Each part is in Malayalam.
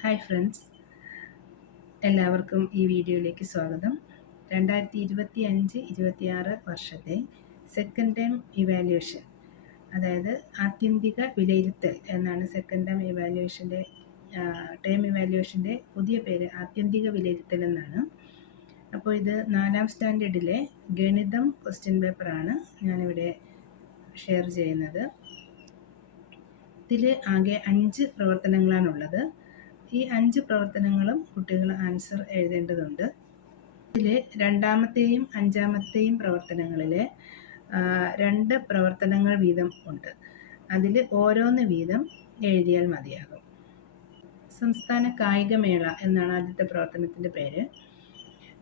ഹായ് ഫ്രണ്ട്സ്, എല്ലാവർക്കും ഈ വീഡിയോയിലേക്ക് സ്വാഗതം. 2025-26 വർഷത്തെ സെക്കൻഡ് ടേം ഇവാലുവേഷൻ, അതായത് ആത്യന്തിക വിലയിരുത്തൽ എന്നാണ് സെക്കൻഡ് ടേം ഇവാലുവേഷൻ്റെ പുതിയ പേര്. ആത്യന്തിക വിലയിരുത്തൽ എന്നാണ്. അപ്പോൾ ഇത് 4ാം സ്റ്റാൻഡേർഡിലെ ഗണിതം ക്വസ്റ്റ്യൻ പേപ്പറാണ് ഞാനിവിടെ ഷെയർ ചെയ്യുന്നത്. ഇതിൽ ആകെ 5 പ്രവർത്തനങ്ങളാണുള്ളത്. ഈ 5 പ്രവർത്തനങ്ങളും കുട്ടികൾ ആൻസർ എഴുതേണ്ടതുണ്ട്. ഇതിൽ 2ാമത്തെയും 5ാമത്തെയും പ്രവർത്തനങ്ങളിൽ 2 പ്രവർത്തനങ്ങൾ വീതം ഉണ്ട്. അതിൽ ഓരോന്ന് വീതം എഴുതിയാൽ മതിയാകും. സംസ്ഥാന കായികമേള എന്നാണ് ആദ്യത്തെ പ്രവർത്തനത്തിൻ്റെ പേര്.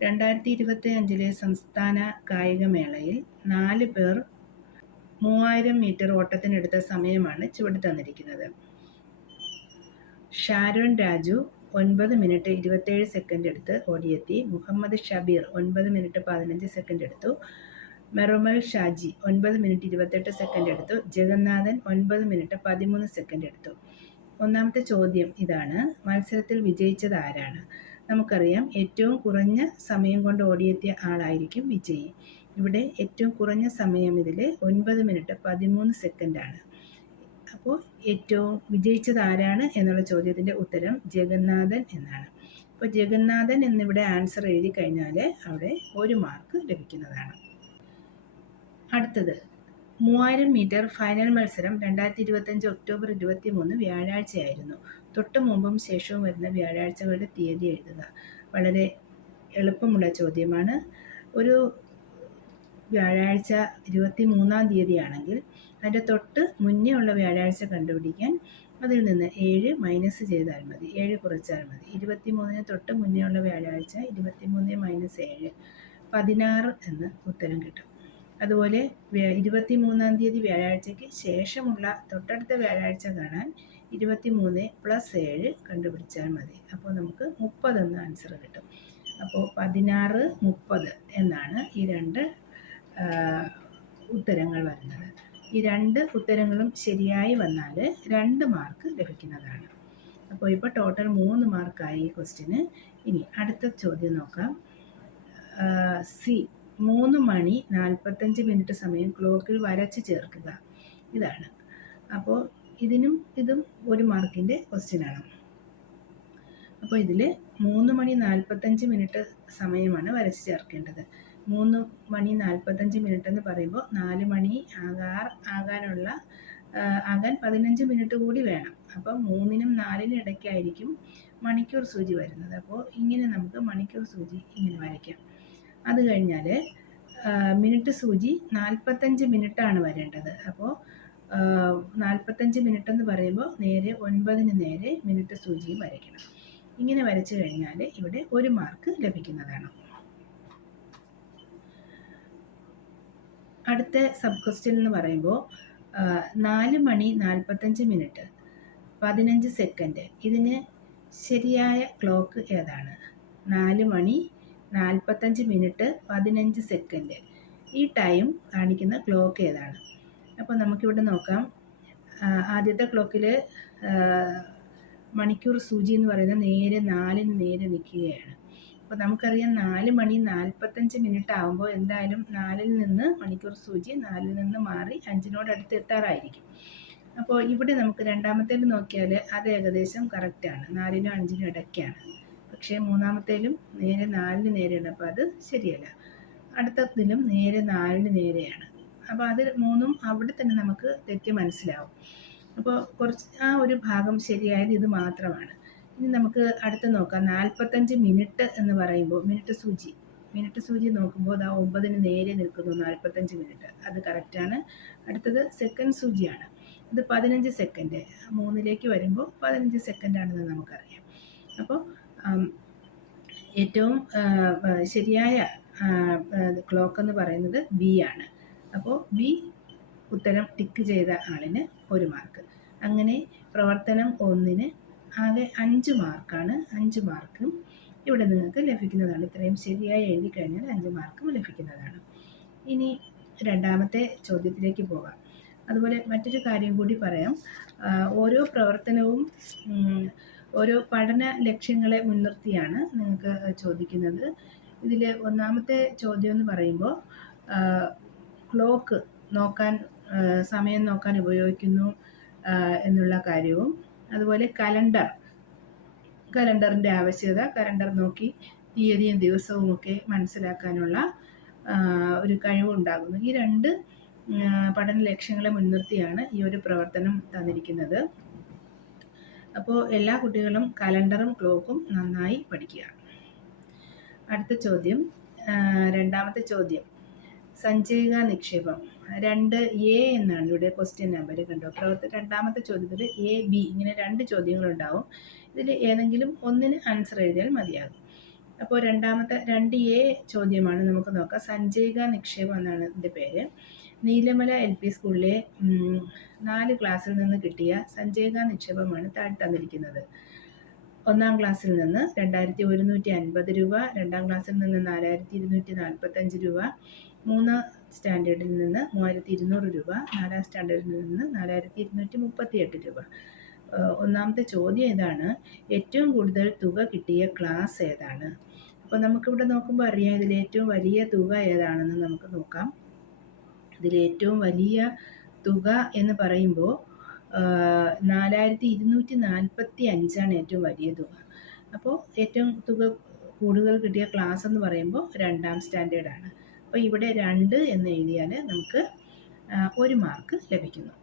2025 സംസ്ഥാന കായികമേളയിൽ 4 പേർ 3000 മീറ്റർ ഓട്ടത്തിനെടുത്ത സമയമാണ് ചുവടെ തന്നിരിക്കുന്നത്. ഷാരോൺ രാജു 9 മിനിറ്റ് 27 സെക്കൻഡ് എടുത്ത് ഓടിയെത്തി. മുഹമ്മദ് ഷബീർ 9 മിനിറ്റ് 15 സെക്കൻഡ് എടുത്തു. മെറുമൽ ഷാജി 9 മിനിറ്റ് 28 സെക്കൻഡ് എടുത്തു. ജഗന്നാഥൻ 9 മിനിറ്റ് 13 സെക്കൻഡ് എടുത്തു. ഒന്നാമത്തെ ചോദ്യം ഇതാണ്: മത്സരത്തിൽ വിജയിച്ചത് ആരാണ്? നമുക്കറിയാം, ഏറ്റവും കുറഞ്ഞ സമയം കൊണ്ട് ഓടിയെത്തിയ ആളായിരിക്കും വിജയി. ഇവിടെ ഏറ്റവും കുറഞ്ഞ സമയം ഇതിൽ 9 മിനിറ്റ് 13 സെക്കൻഡാണ്. അപ്പോൾ ഏറ്റവും വിജയിച്ചത് ആരാണ് എന്നുള്ള ചോദ്യത്തിൻ്റെ ഉത്തരം ജഗന്നാഥൻ എന്നാണ്. അപ്പോൾ ജഗന്നാഥൻ എന്നിവിടെ ആൻസർ എഴുതി കഴിഞ്ഞാൽ അവിടെ 1 മാർക്ക് ലഭിക്കുന്നതാണ്. അടുത്തത് 3000 മീറ്റർ ഫൈനൽ മത്സരം 2025 ഒക്ടോബർ 23 വ്യാഴാഴ്ചയായിരുന്നു. തൊട്ട് മുമ്പും ശേഷവും വരുന്ന വ്യാഴാഴ്ചകളുടെ തീയതി എഴുതുക. വളരെ എളുപ്പമുള്ള ചോദ്യമാണ്. ഒരു വ്യാഴാഴ്ച 23-ാം തീയതിയാണെങ്കിൽ അതിൻ്റെ തൊട്ട് മുന്നേ ഉള്ള വ്യാഴാഴ്ച കണ്ടുപിടിക്കാൻ അതിൽ നിന്ന് 7 മൈനസ് ചെയ്താൽ മതി, 7 കുറച്ചാൽ മതി. 23-ന് തൊട്ട് മുന്നേ ഉള്ള വ്യാഴാഴ്ച 23 മൈനസ് 7 16 എന്ന് ഉത്തരം കിട്ടും. അതുപോലെ 23-ാം തീയതി വ്യാഴാഴ്ചയ്ക്ക് ശേഷമുള്ള തൊട്ടടുത്ത വ്യാഴാഴ്ച കാണാൻ 23 പ്ലസ് 7 കണ്ടുപിടിച്ചാൽ മതി. അപ്പോൾ നമുക്ക് 30 എന്ന് ആൻസർ കിട്ടും. അപ്പോൾ 16, 30 എന്നാണ് ഈ 2 ഉത്തരങ്ങൾ വരുന്നത്. ഈ 2 ഉത്തരങ്ങളും ശരിയായി വന്നാൽ 2 മാർക്ക് ലഭിക്കുന്നതാണ്. അപ്പോൾ ഇപ്പോൾ ടോട്ടൽ 3 മാർക്കായി ഈ ക്വസ്റ്റ്യന്. ഇനി അടുത്ത ചോദ്യം നോക്കാം. സി 3 മണി 45 മിനിറ്റ് സമയം ക്ലോക്കിൽ വരച്ച് ചേർക്കുക. ഇതാണ്. അപ്പോൾ ഇതും 1 മാർക്കിൻ്റെ ക്വസ്റ്റ്യനാണ്. അപ്പോൾ ഇതിൽ 3 മണി 45 മിനിറ്റ് സമയമാണ് വരച്ച് ചേർക്കേണ്ടത്. 3 മണി 45 മിനിറ്റ് എന്ന് പറയുമ്പോൾ 4 മണി ആകാൻ 15 മിനിറ്റ് കൂടി വേണം. അപ്പം 3-നും 4-നും ഇടയ്ക്കായിരിക്കും മണിക്കൂർ സൂചി വരുന്നത്. അപ്പോൾ ഇങ്ങനെ നമുക്ക് മണിക്കൂർ സൂചി ഇങ്ങനെ വരയ്ക്കാം. അത് കഴിഞ്ഞാൽ മിനിറ്റ് സൂചി 45 മിനിറ്റാണ് വരേണ്ടത്. അപ്പോൾ 45 മിനിറ്റ് എന്ന് പറയുമ്പോൾ നേരെ 9-ന് നേരെ മിനിറ്റ് സൂചിയും വരയ്ക്കണം. ഇങ്ങനെ വരച്ചു കഴിഞ്ഞാൽ ഇവിടെ 1 മാർക്ക് ലഭിക്കുന്നതാണ്. അടുത്ത സബ് ക്വസ്റ്റ്യൻ എന്ന് പറയുമ്പോൾ 4 മണി 45 മിനിറ്റ് 15 സെക്കൻഡ്. ഇതിന് ശരിയായ ക്ലോക്ക് ഏതാണ്? 4 മണി 45 മിനിറ്റ് 15 സെക്കൻഡ്. ഈ ടൈം കാണിക്കുന്ന ക്ലോക്ക് ഏതാണ്? അപ്പോൾ നമുക്കിവിടെ നോക്കാം. ആദ്യത്തെ ക്ലോക്കിൽ മണിക്കൂർ സൂചി എന്ന് പറയുന്നത് നേരെ 4-ന് നേരെ നിൽക്കുകയാണ്. അപ്പോൾ നമുക്കറിയാം 4 മണി 45 മിനിറ്റ് ആകുമ്പോൾ എന്തായാലും 4-ൽ നിന്ന് മണിക്കൂർ സൂചി 4-ൽ നിന്ന് മാറി 5-നോട് അടുത്ത് എത്താറായിരിക്കും. അപ്പോൾ ഇവിടെ നമുക്ക് രണ്ടാമത്തേൽ നോക്കിയാൽ അത് ഏകദേശം കറക്റ്റാണ്, 4-നും 5-നും ഇടയ്ക്കാണ്. പക്ഷേ മൂന്നാമത്തേലും നേരെ 4-ന് നേരെയാണ്. അപ്പോൾ അത് ശരിയല്ല. അടുത്തതിലും നേരെ 4-ന് നേരെയാണ്. അപ്പോൾ അത് 3-ഉം അവിടെ തന്നെ നമുക്ക് തെറ്റി മനസ്സിലാവും. അപ്പോൾ ആ ഒരു ഭാഗം ശരിയായത് ഇത് മാത്രമാണ്. ഇനി നമുക്ക് അടുത്ത് നോക്കാം. 45 മിനിറ്റ് എന്ന് പറയുമ്പോൾ മിനിറ്റ് സൂചി നോക്കുമ്പോൾ അത് 9-ന് നേരെ നിൽക്കുന്നു 45 മിനിറ്റ്. അത് കറക്റ്റാണ്. അടുത്തത് സെക്കൻഡ് സൂചിയാണ്. ഇത് 15 സെക്കൻഡ്. 3-ലേക്ക് വരുമ്പോൾ 15 സെക്കൻഡാണെന്ന് നമുക്കറിയാം. അപ്പോൾ ഏറ്റവും ശരിയായ ക്ലോക്ക് എന്ന് പറയുന്നത് ബി ആണ്. അപ്പോൾ ബി ഉത്തരം ടിക്ക് ചെയ്ത ആളിന് 1 മാർക്ക്. അങ്ങനെ പ്രവർത്തനം 1-ന് ആകെ 5 മാർക്കാണ്. 5 മാർക്കും ഇവിടെ നിങ്ങൾക്ക് ലഭിക്കുന്നതാണ്. ഇത്രയും ശരിയായി എഴുതി കഴിഞ്ഞാൽ 5 മാർക്കും ലഭിക്കുന്നതാണ്. ഇനി രണ്ടാമത്തെ ചോദ്യത്തിലേക്ക് പോകാം. അതുപോലെ മറ്റൊരു കാര്യം കൂടി പറയാം. ഓരോ പ്രവർത്തനവും ഓരോ പഠന ലക്ഷ്യങ്ങളെ മുൻനിർത്തിയാണ് നിങ്ങൾക്ക് ചോദിക്കുന്നത്. ഇതിൽ ഒന്നാമത്തെ ചോദ്യം എന്ന് പറയുമ്പോൾ ക്ലോക്ക് നോക്കാൻ, സമയം നോക്കാൻ ഉപയോഗിക്കുന്നു എന്നുള്ള കാര്യവും, അതുപോലെ കലണ്ടറിൻ്റെ ആവശ്യകത, കലണ്ടർ നോക്കി തീയതിയും ദിവസവും ഒക്കെ മനസ്സിലാക്കാനുള്ള ഒരു കഴിവുണ്ടാകുന്നു. ഈ രണ്ട് പഠന ലക്ഷ്യങ്ങളെ മുൻനിർത്തിയാണ് ഈ ഒരു പ്രവർത്തനം തന്നിരിക്കുന്നത്. അപ്പോൾ എല്ലാ കുട്ടികളും കലണ്ടറും ക്ലോക്കും നന്നായി പഠിക്കുക. അടുത്ത ചോദ്യം, രണ്ടാമത്തെ ചോദ്യം, സഞ്ചയിക നിക്ഷേപം 2A എന്നാണ് ഇവിടെ ക്വസ്റ്റ്യൻ നമ്പർ. കണ്ടോ, രണ്ടാമത്തെ ചോദ്യത്തിൽ AB ഇങ്ങനെ 2 ചോദ്യങ്ങളുണ്ടാവും. ഇതിൽ ഏതെങ്കിലും ഒന്നിന് ആൻസർ എഴുതിയാൽ മതിയാകും. അപ്പോൾ 2A ചോദ്യമാണ് നമുക്ക് നോക്കാം. സഞ്ചയിക നിക്ഷേപം എന്നാണ് ഇതിൻ്റെ പേര്. നീലമല LP സ്കൂളിലെ 4 ക്ലാസ്സിൽ നിന്ന് കിട്ടിയ സഞ്ചയിക നിക്ഷേപമാണ് താഴെ തന്നിരിക്കുന്നത്. 1-ാം ക്ലാസ്സിൽ നിന്ന് 2150 രൂപ, 2-ാം ക്ലാസ്സിൽ നിന്ന് 4245 രൂപ, 3-ാം സ്റ്റാൻഡേർഡിൽ നിന്ന് 3200 രൂപ, 4-ാം സ്റ്റാൻഡേർഡിൽ നിന്ന് 4238 രൂപ. ഒന്നാമത്തെ ചോദ്യം ഇതാണ്, ഏറ്റവും കൂടുതൽ തുക കിട്ടിയ ക്ലാസ് ഏതാണ്? അപ്പോൾ നമുക്കിവിടെ നോക്കുമ്പോൾ അറിയാം ഇതിൽ ഏറ്റവും വലിയ തുക ഏതാണെന്ന് നമുക്ക് നോക്കാം. ഇതിൽ ഏറ്റവും വലിയ തുക എന്ന് പറയുമ്പോൾ 4245 ഏറ്റവും വലിയ തുക. അപ്പോൾ ഏറ്റവും തുക കൂടുതൽ കിട്ടിയ ക്ലാസ് എന്ന് പറയുമ്പോൾ 2-ാം സ്റ്റാൻഡേർഡാണ്. അപ്പോൾ ഇവിടെ 2 എന്ന് എഴുതിയാൽ നമുക്ക് 1 മാർക്ക് ലഭിക്കുന്നു.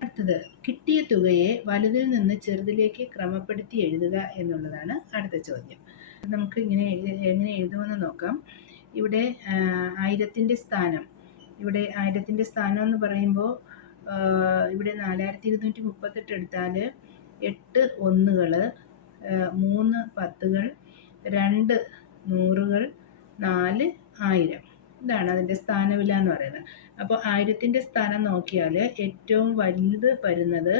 അടുത്തത്, കിട്ടിയ തുകയെ വലുതിൽ നിന്ന് ചെറുതിലേക്ക് ക്രമപ്പെടുത്തി എഴുതുക എന്നുള്ളതാണ് അടുത്ത ചോദ്യം. നമുക്ക് എങ്ങനെ എഴുതുമെന്ന് നോക്കാം. ഇവിടെ 1000ൻ്റെ സ്ഥാനം, ഇവിടെ 1000ൻ്റെ സ്ഥാനം എന്ന് പറയുമ്പോൾ ഇവിടെ 4238 എടുത്താൽ 8 1കൾ, 3 10കൾ, 2 100കൾ, 4 1000. ഇതാണ് അതിൻ്റെ സ്ഥാനവില എന്ന് പറയുന്നത്. അപ്പോൾ 1000ൻ്റെ സ്ഥാനം നോക്കിയാൽ ഏറ്റവും വലുത് വരുന്നത്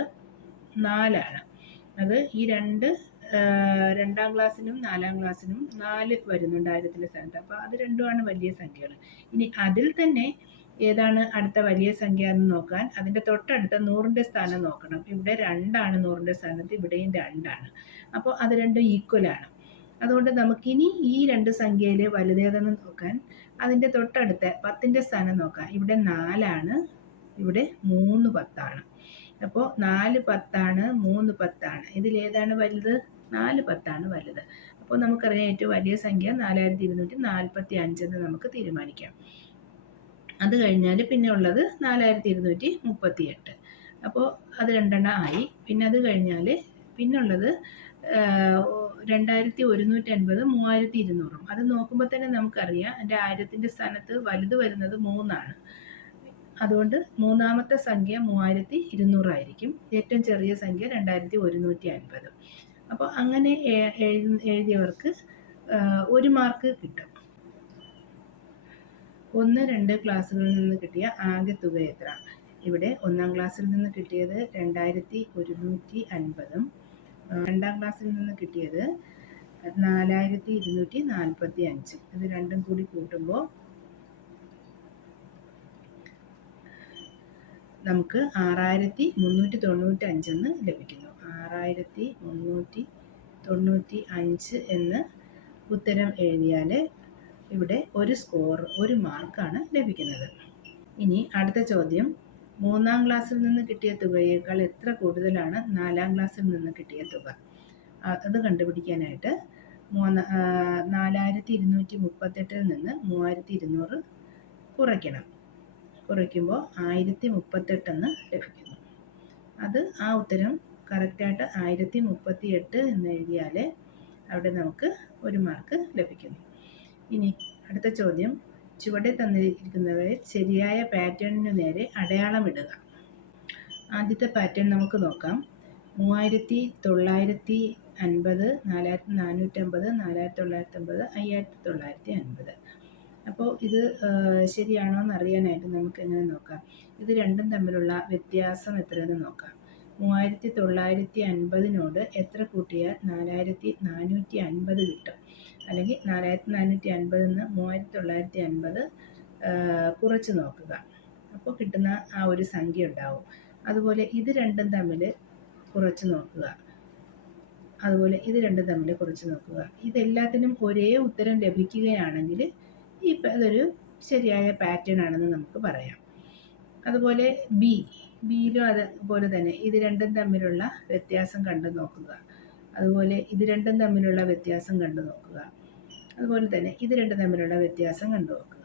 4ആണ്. അത് ഈ 2-ാം ക്ലാസ്സിനും 4-ാം ക്ലാസ്സിനും 4 വരുന്നുണ്ട് 1000ൻ്റെ സ്ഥാനത്ത്. അപ്പോൾ അത് രണ്ടുമാണ് വലിയ സംഖ്യകൾ. ഇനി അതിൽ തന്നെ ഏതാണ് അടുത്ത വലിയ സംഖ്യ എന്ന് നോക്കാൻ അതിൻ്റെ തൊട്ടടുത്ത 100ൻ്റെ സ്ഥാനം നോക്കണം. ഇവിടെ 2ആണ് 100ൻ്റെ സ്ഥാനത്ത്, ഇവിടെയും 2ആണ്. അപ്പോൾ അത് രണ്ടും ഈക്വലാണ്. അതുകൊണ്ട് നമുക്കിനി ഈ 2 സംഖ്യയിൽ വലുതേതെന്ന് നോക്കാൻ അതിൻ്റെ തൊട്ടടുത്ത 10ൻ്റെ സ്ഥാനം നോക്കാം. ഇവിടെ 4ആണ്, ഇവിടെ 3 10ആണ്. അപ്പോൾ 4 10ആണ്, 3 10ആണ്. ഇതിലേതാണ് വലുത്? 4 10ആണ് വലുത്. അപ്പോൾ നമുക്കറിയാം ഏറ്റവും വലിയ സംഖ്യ 4245 എന്ന് നമുക്ക് തീരുമാനിക്കാം. അത് കഴിഞ്ഞാൽ പിന്നെ ഉള്ളത് 4238. അപ്പോൾ അത് 2 ആയി. പിന്നെ അത് കഴിഞ്ഞാൽ പിന്നുള്ളത് 2150 3200. അത് നോക്കുമ്പോൾ തന്നെ നമുക്കറിയാം എൻ്റെ 1000ൻ്റെ സ്ഥാനത്ത് വലുത് വരുന്നത് 3ആണ്. അതുകൊണ്ട് മൂന്നാമത്തെ സംഖ്യ 3200 ആയിരിക്കും. ഏറ്റവും ചെറിയ സംഖ്യ 2150. അപ്പോൾ അങ്ങനെ എഴുതിയവർക്ക് 1 മാർക്ക് കിട്ടും. 1-2 ക്ലാസ്സുകളിൽ നിന്ന് കിട്ടിയ ആകെ തുക എത്ര? ഇവിടെ 1-ാം ക്ലാസ്സിൽ നിന്ന് കിട്ടിയത് 2150, 2-ാം ക്ലാസ്സിൽ നിന്ന് കിട്ടിയത് 4245. ഇത് രണ്ടും കൂടി കൂട്ടുമ്പോൾ നമുക്ക് 6395 എന്ന് ലഭിക്കുന്നു. 6395 എന്ന് ഉത്തരം എഴുതിയാൽ ഇവിടെ 1 മാർക്കാണ് ലഭിക്കുന്നത്. ഇനി അടുത്ത ചോദ്യം, 3-ാം ക്ലാസ്സിൽ നിന്ന് കിട്ടിയ തുകയേക്കാൾ എത്ര കൂടുതലാണ് 4-ാം ക്ലാസ്സിൽ നിന്ന് കിട്ടിയ തുക? അത് കണ്ടുപിടിക്കാനായിട്ട് 4238 നിന്ന് 3200 കുറയ്ക്കണം. കുറയ്ക്കുമ്പോൾ 1038 എന്ന് ലഭിക്കുന്നു. അത് ആ ഉത്തരം കറക്റ്റായിട്ട് 1038 എന്ന് എഴുതിയാൽ അവിടെ നമുക്ക് 1 മാർക്ക് ലഭിക്കുന്നു. ഇനി അടുത്ത ചോദ്യം, ചുവടെ തന്നിരിക്കുന്നവരെ ശരിയായ പാറ്റേണിനു നേരെ അടയാളമിടുക. ആദ്യത്തെ പാറ്റേൺ നമുക്ക് നോക്കാം. 3950, 4450, 4950, 5950. അപ്പോൾ ഇത് ശരിയാണോ എന്ന് അറിയാനായിട്ട് നമുക്ക് എങ്ങനെ നോക്കാം? ഇത് രണ്ടും തമ്മിലുള്ള വ്യത്യാസം എത്രയെന്ന് നോക്കാം. 3950നോട് എത്ര കൂട്ടിയാൽ 4450 കിട്ടും? അല്ലെങ്കിൽ 4450 നിന്ന് 3950 കുറച്ച് നോക്കുക. അപ്പോൾ കിട്ടുന്ന ആ ഒരു സംഖ്യ ഉണ്ടാവും. അതുപോലെ ഇത് രണ്ടും തമ്മിൽ കുറച്ച് നോക്കുക. അതുപോലെ ഇത് രണ്ടും തമ്മിൽ കുറച്ച് നോക്കുക. ഇതെല്ലാത്തിനും ഒരേ ഉത്തരം ലഭിക്കുകയാണെങ്കിൽ അതൊരു ശരിയായ പാറ്റേൺ ആണെന്ന് നമുക്ക് പറയാം. അതുപോലെ ബിയിലും അതുപോലെ തന്നെ ഇത് രണ്ടും തമ്മിലുള്ള വ്യത്യാസം കണ്ടു നോക്കുക. അതുപോലെ ഇത് രണ്ടും തമ്മിലുള്ള വ്യത്യാസം കണ്ടു നോക്കുക. അതുപോലെ തന്നെ ഇത് രണ്ടും തമ്മിലുള്ള വ്യത്യാസം കണ്ടു നോക്കുക.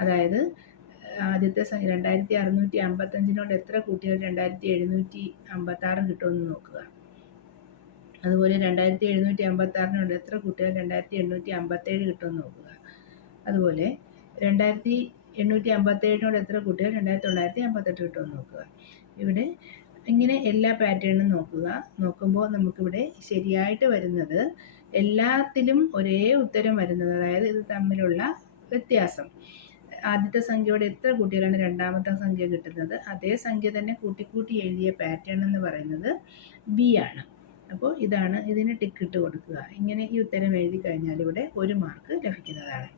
അതായത് ആദ്യത്തെ 2655 എത്ര കൂട്ടിയാൽ 2756 കിട്ടുമെന്ന് നോക്കുക. അതുപോലെ 2756 എത്ര കൂട്ടിയാൽ 2857 കിട്ടുമെന്ന് നോക്കുക. അതുപോലെ 2857 എത്ര കൂട്ടിയാൽ 2958 കിട്ടുമെന്ന് നോക്കുക. ഇവിടെ ഇങ്ങനെ എല്ലാ പാറ്റേണും നോക്കുമ്പോൾ നമുക്കിവിടെ ശരിയായിട്ട് വരുന്നത് എല്ലാത്തിലും ഒരേ ഉത്തരം വരുന്നത്, അതായത് ഇത് തമ്മിലുള്ള വ്യത്യാസം. ആദ്യത്തെ സംഖ്യയോട് എത്ര കൂട്ടിയാലാണ് രണ്ടാമത്തെ സംഖ്യ കിട്ടുന്നത്, അതേ സംഖ്യ തന്നെ കൂട്ടി എഴുതിയ പാറ്റേൺ എന്ന് പറയുന്നത് ബി ആണ്. അപ്പോൾ ഇതിന് ടിക്ക് ഇട്ട് കൊടുക്കുക. ഇങ്ങനെ ഈ ഉത്തരം എഴുതി കഴിഞ്ഞാൽ ഇവിടെ 1 മാർക്ക് ലഭിക്കുന്നതാണ്.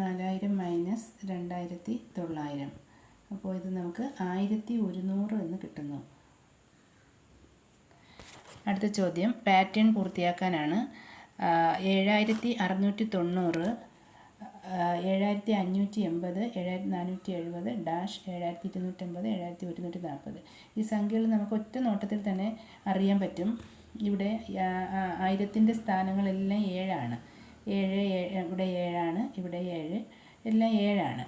4000 മൈനസ് 2900. അപ്പോൾ ഇത് നമുക്ക് 1100 എന്ന് കിട്ടുന്നു. അടുത്ത ചോദ്യം പാറ്റേൺ പൂർത്തിയാക്കാനാണ്. 7690, 7580, 7470 ഡാഷ് 7250, 7140. ഈ സംഖ്യകൾ നമുക്ക് ഒറ്റ നോട്ടത്തിൽ തന്നെ അറിയാൻ പറ്റും. ഇവിടെ 1000ൻ്റെ സ്ഥാനങ്ങളെല്ലാം 7 ആണ്. 7 ഇവിടെ 7 ആണ്, ഇവിടെ 7, എല്ലാം 7 ആണ്.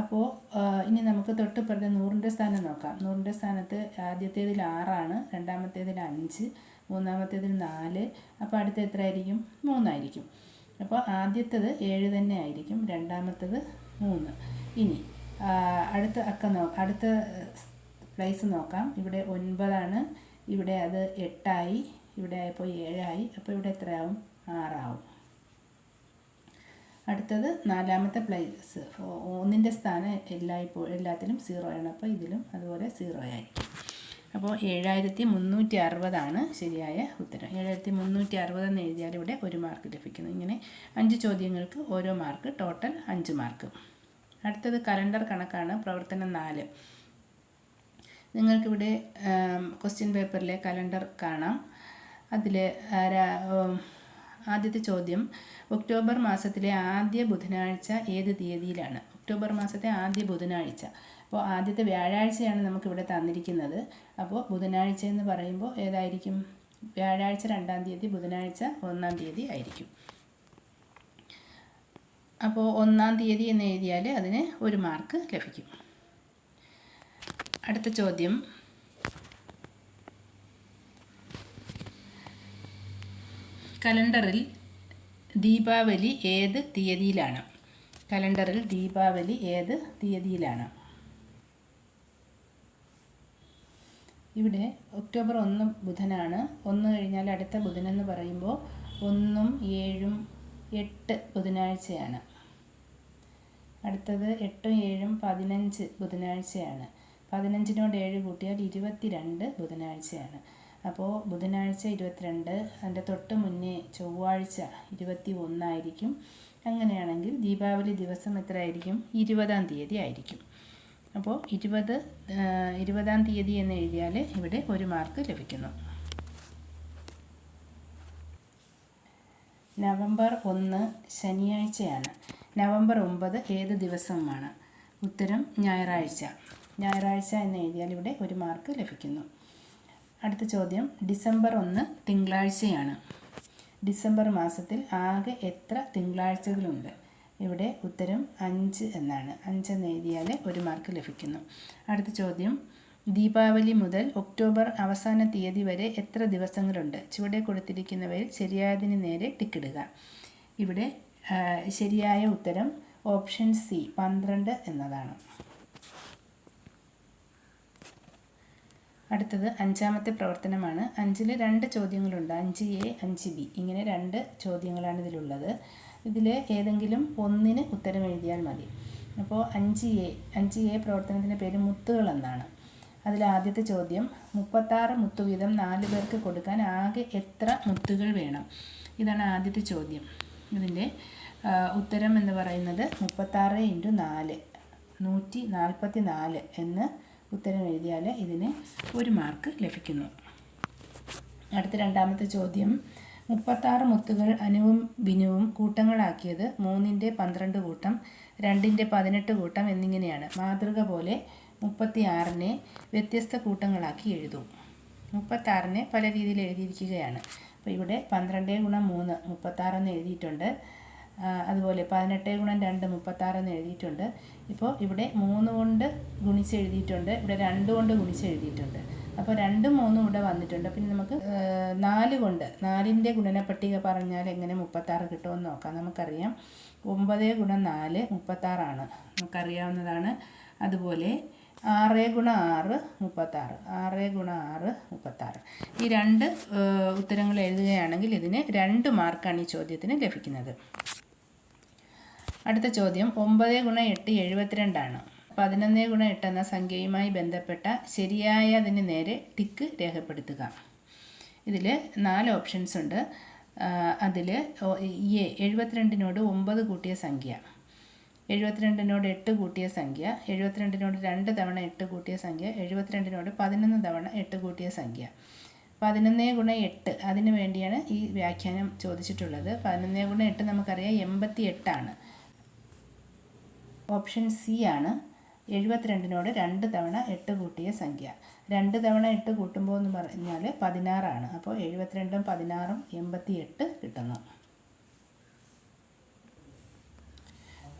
അപ്പോൾ ഇനി നമുക്ക് തൊട്ടിപ്പുറത്തെ 100ൻ്റെ സ്ഥാനം നോക്കാം. 100ൻ്റെ സ്ഥാനത്ത് ആദ്യത്തേതിൽ 6 ആണ്, രണ്ടാമത്തേതിൽ 5, മൂന്നാമത്തേതിൽ 4. അപ്പോൾ അടുത്ത എത്ര ആയിരിക്കും? 3 ആയിരിക്കും. അപ്പോൾ ആദ്യത്തേത് 7 തന്നെ ആയിരിക്കും, രണ്ടാമത്തേത് 3. ഇനി അടുത്ത പ്ലേസ് നോക്കാം. ഇവിടെ 9 ആണ്, ഇവിടെ അത് 8 ആയി, ഇവിടെ ആയപ്പോൾ 7 ആയി. അപ്പോൾ ഇവിടെ എത്രയാവും? 6 ആവും. അടുത്തത് 4ാമത്തെ പ്ലേസ്. 1ൻ്റെ സ്ഥാനം എല്ലാത്തിലും 0 ആണ്. അപ്പോൾ ഇതിലും അതുപോലെ 0 ആയിരിക്കും. അപ്പോൾ 7360 ആണ് ശരിയായ ഉത്തരം. 7360 എന്ന് എഴുതിയാൽ ഇവിടെ 1 മാർക്ക് ലഭിക്കുന്നു. ഇങ്ങനെ 5 ചോദ്യങ്ങൾക്ക് ഓരോ മാർക്ക്, ടോട്ടൽ 5 മാർക്ക്. അടുത്തത് കലണ്ടർ കണക്കാണ്. പ്രവർത്തനം 4. നിങ്ങൾക്കിവിടെ ക്വസ്റ്റ്യൻ പേപ്പറിലെ കലണ്ടർ കാണാം. അതിൽ ആദ്യത്തെ ചോദ്യം, ഒക്ടോബർ മാസത്തിലെ ആദ്യ ബുധനാഴ്ച ഏത് തീയതിയിലാണ്? ഒക്ടോബർ മാസത്തെ ആദ്യ ബുധനാഴ്ച. അപ്പോൾ ആദ്യത്തെ വ്യാഴാഴ്ചയാണ് നമുക്കിവിടെ തന്നിരിക്കുന്നത്. അപ്പോൾ ബുധനാഴ്ച എന്ന് പറയുമ്പോൾ ഏതായിരിക്കും? വ്യാഴാഴ്ച 2ാം തീയതി, ബുധനാഴ്ച 1ാം തീയതി ആയിരിക്കും. അപ്പോൾ 1ാം തീയതി എന്ന് എഴുതിയാൽ അതിന് 1 മാർക്ക് ലഭിക്കും. അടുത്ത ചോദ്യം, കലണ്ടറിൽ ദീപാവലി ഏത് തീയതിയിലാണ്? കലണ്ടറിൽ ദീപാവലി ഏത് തീയതിയിലാണ്? ഇവിടെ ഒക്ടോബർ 1 ബുധനാണ്. 1 കഴിഞ്ഞാൽ അടുത്ത ബുധനെന്ന് പറയുമ്പോൾ 1ഉം 7ഉം 8 ബുധനാഴ്ചയാണ്. അടുത്തത് 8ഉം 7ഉം 15 ബുധനാഴ്ചയാണ്. 15നോട് 7 കൂട്ടിയാൽ 22 ബുധനാഴ്ചയാണ്. അപ്പോൾ ബുധനാഴ്ച 22, അതിൻ്റെ തൊട്ട് മുന്നേ ചൊവ്വാഴ്ച 21 ആയിരിക്കും. അങ്ങനെയാണെങ്കിൽ ദീപാവലി ദിവസം എത്ര ആയിരിക്കും? 20ാം തീയതി ആയിരിക്കും. അപ്പോൾ 20ാം തീയതി എന്ന് എഴുതിയാൽ ഇവിടെ 1 മാർക്ക് ലഭിക്കുന്നു. നവംബർ 1 ശനിയാഴ്ചയാണ്. നവംബർ 9 ഏത് ദിവസമാണ്? ഉത്തരം ഞായറാഴ്ച. ഞായറാഴ്ച എന്ന് എഴുതിയാൽ ഇവിടെ 1 മാർക്ക് ലഭിക്കുന്നു. അടുത്ത ചോദ്യം, ഡിസംബർ 1 തിങ്കളാഴ്ചയാണ്. ഡിസംബർ മാസത്തിൽ ആകെ എത്ര തിങ്കളാഴ്ചകളുണ്ട്? ഇവിടെ ഉത്തരം 5 എന്നാണ്. 5 എന്ന് എഴുതിയാൽ 1 മാർക്ക് ലഭിക്കുന്നു. അടുത്ത ചോദ്യം, ദീപാവലി മുതൽ ഒക്ടോബർ അവസാന തീയതി വരെ എത്ര ദിവസങ്ങളുണ്ട്? ചുവടെ കൊടുത്തിരിക്കുന്നവയിൽ ശരിയായതിന് നേരെ ടിക്കിടുക. ഇവിടെ ശരിയായ ഉത്തരം ഓപ്ഷൻ സി 12 എന്നതാണ്. അടുത്തത് 5ാമത്തെ പ്രവർത്തനമാണ്. 5ൽ 2 ചോദ്യങ്ങളുണ്ട്, 5A 5B ഇങ്ങനെ 2 ചോദ്യങ്ങളാണ് ഇതിലുള്ളത്. ഇതിൽ ഏതെങ്കിലും ഒന്നിന് ഉത്തരം എഴുതിയാൽ മതി. അപ്പോൾ 5A പ്രവർത്തനത്തിൻ്റെ പേര് മുത്തുകൾ എന്നാണ്. അതിൽ ആദ്യത്തെ ചോദ്യം, 36 മുത്തു വീതം 4 പേർക്ക് കൊടുക്കാൻ ആകെ എത്ര മുത്തുകൾ വേണം? ഇതാണ് ആദ്യത്തെ ചോദ്യം. ഇതിൻ്റെ ഉത്തരം എന്ന് പറയുന്നത് 36 × 4 144 എന്ന് ഉത്തരം എഴുതിയാൽ ഇതിന് 1 മാർക്ക് ലഭിക്കുന്നു. അടുത്ത രണ്ടാമത്തെ ചോദ്യം, 36 മുത്തുകൾ അനുവും ബിനുവും കൂട്ടങ്ങളാക്കിയത് 3ന്റെ 12 കൂട്ടം, 2ന്റെ 18 കൂട്ടം എന്നിങ്ങനെയാണ്. മാതൃക പോലെ 36നെ വ്യത്യസ്ത കൂട്ടങ്ങളാക്കി എഴുതൂ. 36നെ പല രീതിയിൽ എഴുതിയിരിക്കുകയാണ്. അപ്പോൾ ഇവിടെ 12 ഗുണം 3 36 എന്ന് എഴുതിയിട്ടുണ്ട്. അതുപോലെ 18 ഗുണം 2 36 എന്ന് എഴുതിയിട്ടുണ്ട്. ഇപ്പോൾ ഇവിടെ 3 കൊണ്ട് ഗുണിച്ച് എഴുതിയിട്ടുണ്ട്, ഇവിടെ 2 കൊണ്ട് ഗുണിച്ച് എഴുതിയിട്ടുണ്ട്. അപ്പോൾ 2ഉം 3ഉം ഇവിടെ വന്നിട്ടുണ്ട്. പിന്നെ നമുക്ക് 4 കൊണ്ട് 4ൻ്റെ ഗുണനപ്പട്ടിക പറഞ്ഞാൽ എങ്ങനെ 36 കിട്ടുമെന്ന് നോക്കാം. നമുക്കറിയാം 9 ഗുണം 4 36 നമുക്കറിയാവുന്നതാണ്. അതുപോലെ 6 ഗുണം 6 36, 6 ഗുണം 6 36. ഈ രണ്ട് ഉത്തരങ്ങൾ എഴുതുകയാണെങ്കിൽ ഇതിന് 2 മാർക്കാണ് ഈ ചോദ്യത്തിന് ലഭിക്കുന്നത്. അടുത്ത ചോദ്യം, 9 ഗുണം 8 72. 11 ഗുണം 8 എന്ന സംഖ്യയുമായി ബന്ധപ്പെട്ട ശരിയായതിന് നേരെ ടിക്ക് രേഖപ്പെടുത്തുക. ഇതിൽ 4 ഓപ്ഷൻസ് ഉണ്ട്. അതിൽ എ 72നോട് 9 കൂട്ടിയ സംഖ്യ, 72നോട് 8 കൂട്ടിയ സംഖ്യ, 72നോട് 2 തവണ 8 കൂട്ടിയ സംഖ്യ, 72നോട് 11 തവണ 8 കൂട്ടിയ സംഖ്യ. 11 ഗുണം 8 അതിന് വേണ്ടിയാണ് ഈ വ്യാഖ്യാനം ചോദിച്ചിട്ടുള്ളത്. 11 ഗുണം 8 നമുക്കറിയാം 88. ഓപ്ഷൻ സി ആണ് 72നോട് 2 തവണ 8 കൂട്ടിയ സംഖ്യ. 2 തവണ 8 കൂട്ടുമ്പോൾ എന്ന് പറഞ്ഞാൽ 16. അപ്പോൾ 72ഉം 16ഉം 88 കിട്ടുന്നു.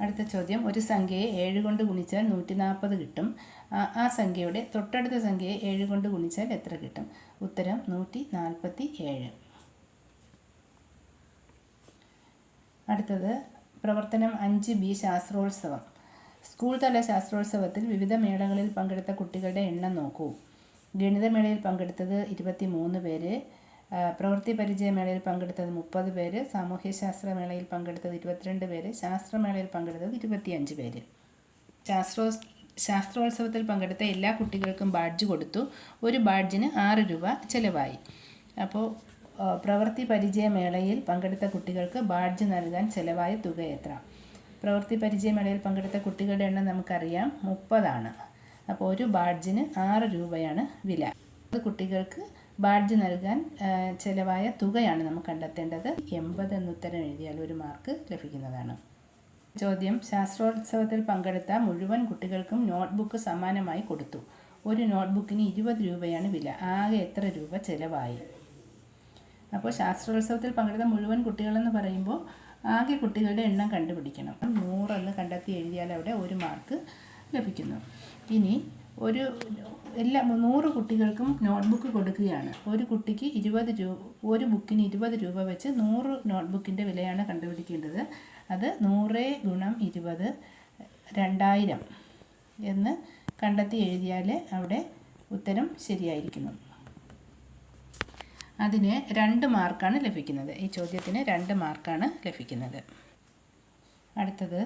അടുത്ത ചോദ്യം, ഒരു സംഖ്യയെ 7 കൊണ്ട് ഗുണിച്ചാൽ 140 കിട്ടും. ആ സംഖ്യയുടെ തൊട്ടടുത്ത സംഖ്യയെ 7 കൊണ്ട് ഗുണിച്ചാൽ എത്ര കിട്ടും? ഉത്തരം 147. അടുത്തത് പ്രവർത്തനം 5B ശാസ്ത്രോത്സവം. സ്കൂൾ തല ശാസ്ത്രോത്സവത്തിൽ വിവിധ മേളകളിൽ പങ്കെടുത്ത കുട്ടികളുടെ എണ്ണം നോക്കൂ. ഗണിതമേളയിൽ പങ്കെടുത്തത് 23 പേര്, പ്രവൃത്തി പരിചയമേളയിൽ പങ്കെടുത്തത് 30 പേര്, സാമൂഹ്യശാസ്ത്രമേളയിൽ പങ്കെടുത്തത് 22 പേര്, ശാസ്ത്രമേളയിൽ പങ്കെടുത്തത് 25 പേര്. ശാസ്ത്രോത്സവത്തിൽ പങ്കെടുത്ത എല്ലാ കുട്ടികൾക്കും ബാഡ്ജ് കൊടുത്തു. ഒരു ബാഡ്ജിന് 6 രൂപ ചിലവായി. അപ്പോൾ പ്രവൃത്തി പരിചയമേളയിൽ പങ്കെടുത്ത കുട്ടികൾക്ക് ബാഡ്ജ് നൽകാൻ ചിലവായ തുക എത്ര? പ്രവൃത്തി പരിചയമേളയിൽ പങ്കെടുത്ത കുട്ടികളുടെ എണ്ണം നമുക്കറിയാം 30. അപ്പോൾ ഒരു ബാഡ്ജിന് 6 രൂപയാണ് വില. കുട്ടികൾക്ക് ബാഡ്ജ് നൽകാൻ ചിലവായ തുകയാണ് നമുക്ക് കണ്ടെത്തേണ്ടത്. 80 എന്നുത്തരം എഴുതിയാൽ 1 മാർക്ക് ലഭിക്കുന്നതാണ്. ചോദ്യം, ശാസ്ത്രോത്സവത്തിൽ പങ്കെടുത്ത മുഴുവൻ കുട്ടികൾക്കും നോട്ട്ബുക്ക് സമ്മാനമായി കൊടുത്തു. ഒരു നോട്ട്ബുക്കിന് 20 രൂപയാണ് വില. ആകെ എത്ര രൂപ ചിലവായി? അപ്പോൾ ശാസ്ത്രോത്സവത്തിൽ പങ്കെടുത്ത മുഴുവൻ കുട്ടികളെന്ന് പറയുമ്പോൾ ആകെ കുട്ടികളുടെ എണ്ണം കണ്ടുപിടിക്കണം. 100 എന്ന് കണ്ടെത്തി എഴുതിയാൽ അവിടെ 1 മാർക്ക് ലഭിക്കുന്നു. ഇനി എല്ലാ 100 കുട്ടികൾക്കും നോട്ട്ബുക്ക് കൊടുക്കുകയാണ്. ഒരു കുട്ടിക്ക് 20 രൂപ, ഒരു ബുക്കിന് 20 രൂപ വെച്ച് 100 നോട്ട്ബുക്കിൻ്റെ വിലയാണ് കണ്ടുപിടിക്കേണ്ടത്. അത് 100 ഗുണം 20 2000 എന്ന് കണ്ടെത്തി എഴുതിയാൽ അവിടെ ഉത്തരം ശരിയായിരിക്കുന്നു. അതിന് 2 മാർക്കാണ് ലഭിക്കുന്നത്. ഈ ചോദ്യത്തിന് 2 മാർക്കാണ് ലഭിക്കുന്നത്. അടുത്തത്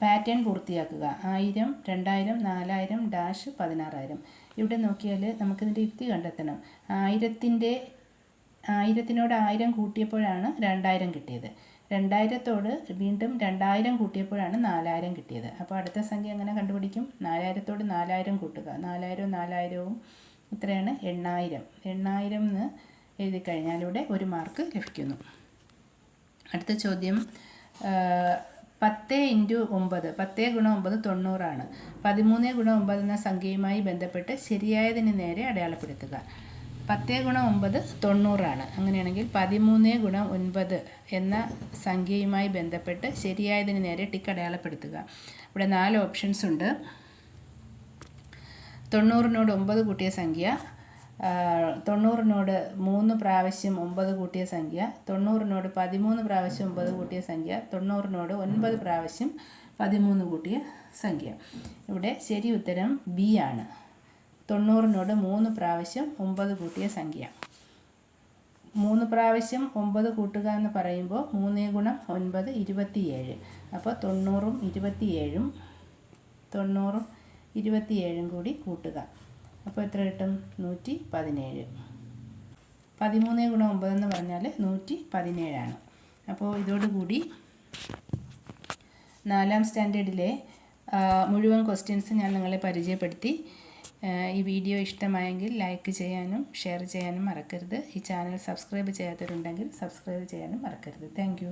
പാറ്റേൺ പൂർത്തിയാക്കുക. 1000 2000 4000 ഡാഷ് 16000. ഇവിടെ നോക്കിയാൽ നമുക്കിതിൻ്റെ യുക്തി കണ്ടെത്തണം. 1000നോട് 1000 കൂട്ടിയപ്പോഴാണ് 2000 കിട്ടിയത്. 2000തോട് വീണ്ടും 2000 കൂട്ടിയപ്പോഴാണ് 4000 കിട്ടിയത്. അപ്പോൾ അടുത്ത സംഖ്യ എങ്ങനെ കണ്ടുപിടിക്കും? 4000തോട് 4000 കൂട്ടുക. 4000ഉം 4000ഉം ഇത്രയാണ് 8000. 8000 എന്ന് എഴുതി കഴിഞ്ഞാൽ ഇവിടെ 1 മാർക്ക് ലഭിക്കുന്നു. അടുത്ത ചോദ്യം, 10 × 9 10 ഗുണം 9 90. 13 ഗുണം 9 എന്ന സംഖ്യയുമായി ബന്ധപ്പെട്ട് ശരിയായതിന് നേരെ അടയാളപ്പെടുത്തുക. 10 ഗുണം 9 90. അങ്ങനെയാണെങ്കിൽ 13 ഗുണം 9 എന്ന സംഖ്യയുമായി ബന്ധപ്പെട്ട് ശരിയായതിന് നേരെ ടിക്ക് അടയാളപ്പെടുത്തുക. ഇവിടെ 4 ഓപ്ഷൻസ് ഉണ്ട്. 90നോട് 9 കൂട്ടിയ സംഖ്യ, 90നോട് 3 പ്രാവശ്യം 9 കൂട്ടിയ സംഖ്യ, 90നോട് 13 പ്രാവശ്യം 9 കൂട്ടിയ സംഖ്യ, 90നോട് 9 പ്രാവശ്യം 13 കൂട്ടിയ സംഖ്യ. ഇവിടെ ശരി ഉത്തരം ബി ആണ്. 90നോട് 3 പ്രാവശ്യം 9 കൂട്ടിയ സംഖ്യ. 3 പ്രാവശ്യം 9 കൂട്ടുക എന്ന് പറയുമ്പോൾ 3 ഗുണം 9 27. അപ്പോൾ 90ഉം 27ഉം 27ഉം കൂടി കൂട്ടുക. അപ്പോൾ എത്ര കിട്ടും? 117. 13 ഗുണം 9 എന്ന് പറഞ്ഞാൽ 117. അപ്പോൾ ഇതോടുകൂടി 4ാം സ്റ്റാൻഡേർഡിലെ മുഴുവൻ ക്വസ്റ്റ്യൻസ് ഞാൻ നിങ്ങളെ പരിചയപ്പെടുത്തി. ഈ വീഡിയോ ഇഷ്ടമായെങ്കിൽ ലൈക്ക് ചെയ്യാനും ഷെയർ ചെയ്യാനും മറക്കരുത്. ഈ ചാനൽ സബ്സ്ക്രൈബ് ചെയ്യാത്തവരുണ്ടെങ്കിൽ സബ്സ്ക്രൈബ് ചെയ്യാനും മറക്കരുത്. താങ്ക്